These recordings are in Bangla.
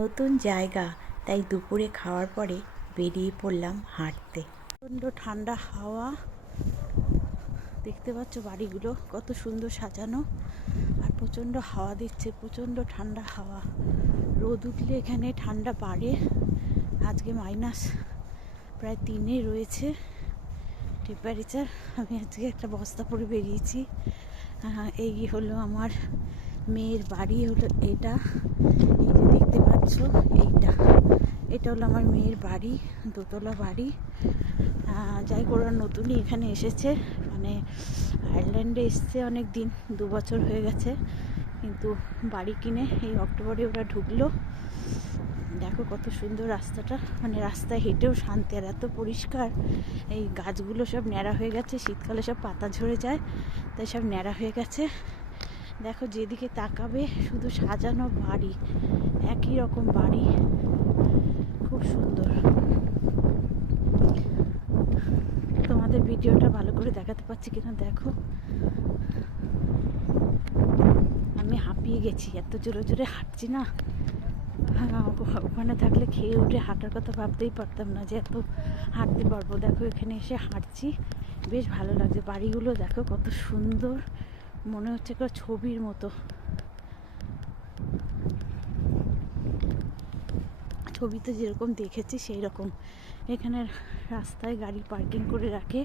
নতুন জায়গা, তাই দুপুরে খাওয়ার পরে বেরিয়ে পড়লাম হাঁটতে। প্রচণ্ড ঠান্ডা হাওয়া, দেখতে পাচ্ছ বাড়িগুলো কত সুন্দর সাজানো, আর প্রচণ্ড হাওয়া দিচ্ছে, প্রচণ্ড ঠান্ডা হাওয়া। রোদ উঠলে এখানে ঠান্ডা বাড়ে। আজকে মাইনাস প্রায় 3 রয়েছে টেম্পারেচার। আমি আজকে একটা বস্তা পরে বেরিয়েছি। এই হলো আমার মেয়ের বাড়ি, হলো এটা, এই যে দেখতে পাচ্ছ এটা হলো আমার মেয়ের বাড়ি, দোতলা বাড়ি। যাই ওরা নতুনই এখানে এসেছে, মানে আয়ারল্যান্ডে এসছে অনেক দিন, 2 বছর হয়ে গেছে, কিন্তু বাড়ি কিনে এই অক্টোবরে ওরা ঢুকলো। দেখো কত সুন্দর রাস্তাটা, মানে রাস্তায় হেঁটেও শান্তি, আর এত পরিষ্কার। এই গাছগুলো সব ন্যাড়া হয়ে গেছে, শীতকালে সব পাতা ঝরে যায়, তাই সব ন্যাড়া হয়ে গেছে। দেখো যেদিকে তাকাবে শুধু সাজানো বাড়ি, একই রকম বাড়ি, খুব সুন্দর। তোমাদের ভিডিওটা ভালো করে দেখাতে পাচ্ছি কিনা দেখো। আমি হাঁপিয়ে গেছি, এত জোরে জোরে হাঁটছি না। ওখানে থাকলে খেয়ে উঠে হাঁটার কথা ভাবতেই পারতাম না যে এত হাঁটতে পারবো। দেখো এখানে এসে হাঁটছি, বেশ ভালো লাগছে। বাড়িগুলো দেখো কত সুন্দর, মনে হচ্ছে একটা ছবির মতো। ছবিতে যেরকম দেখেছি সেই রকম। এখানে রাস্তায় গাড়ি পার্কিং করে রাখে,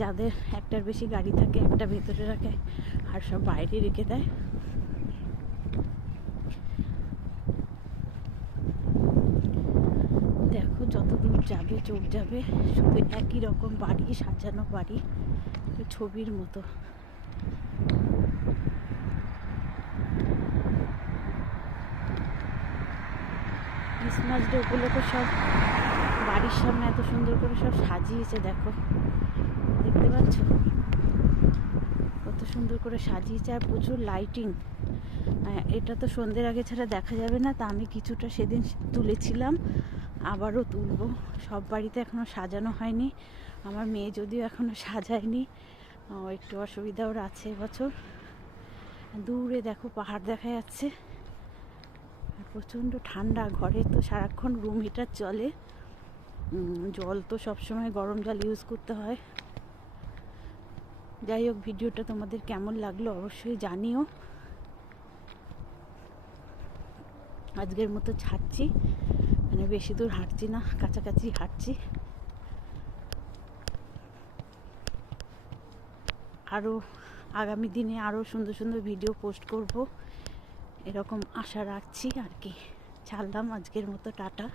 যাদের একটার বেশি গাড়ি থাকে একটা ভেতরে রাখে, আর সব বাইরে রেখে দেয়। দেখো যত দূর যাবে চোখ যাবে শুধু একই রকম বাড়ি, সাজানো বাড়ি, ছবির মতো। ক্রিসমাস ডে উপলক্ষে সব বাড়ির সামনে এত সুন্দর করে সব সাজিয়েছে, দেখো দেখতে পাচ্ছ কত সুন্দর করে সাজিয়েছে, আর প্রচুর লাইটিং। এটা তো সন্ধ্যের আগে ছাড়া দেখা যাবে না, তা আমি কিছুটা সেদিন তুলেছিলাম, আবারও তুলবো। সব বাড়িতে এখনও সাজানো হয়নি, আমার মেয়ে যদিও এখনও সাজায়নি, একটু অসুবিধা ওর আছে এবছর। দূরে দেখো পাহাড় দেখা যাচ্ছে, প্রচণ্ড ঠান্ডা। ঘরে তো সারাক্ষণ রুম হিটার চলে, জল তো সবসময় গরম জল ইউজ করতে হয়। যাই হোক, ভিডিওটা তোমাদের কেমন লাগলো অবশ্যই জানিও। আজকের মতো ছাড়ছি, মানে বেশি দূর হাঁটছি না, কাছাকাছি হাঁটছি। আরও আগামী দিনে আরও সুন্দর সুন্দর ভিডিও পোস্ট করব, এরকম আশা রাখছি আর কি। ছাড়লাম আজকের মতো, টাটা।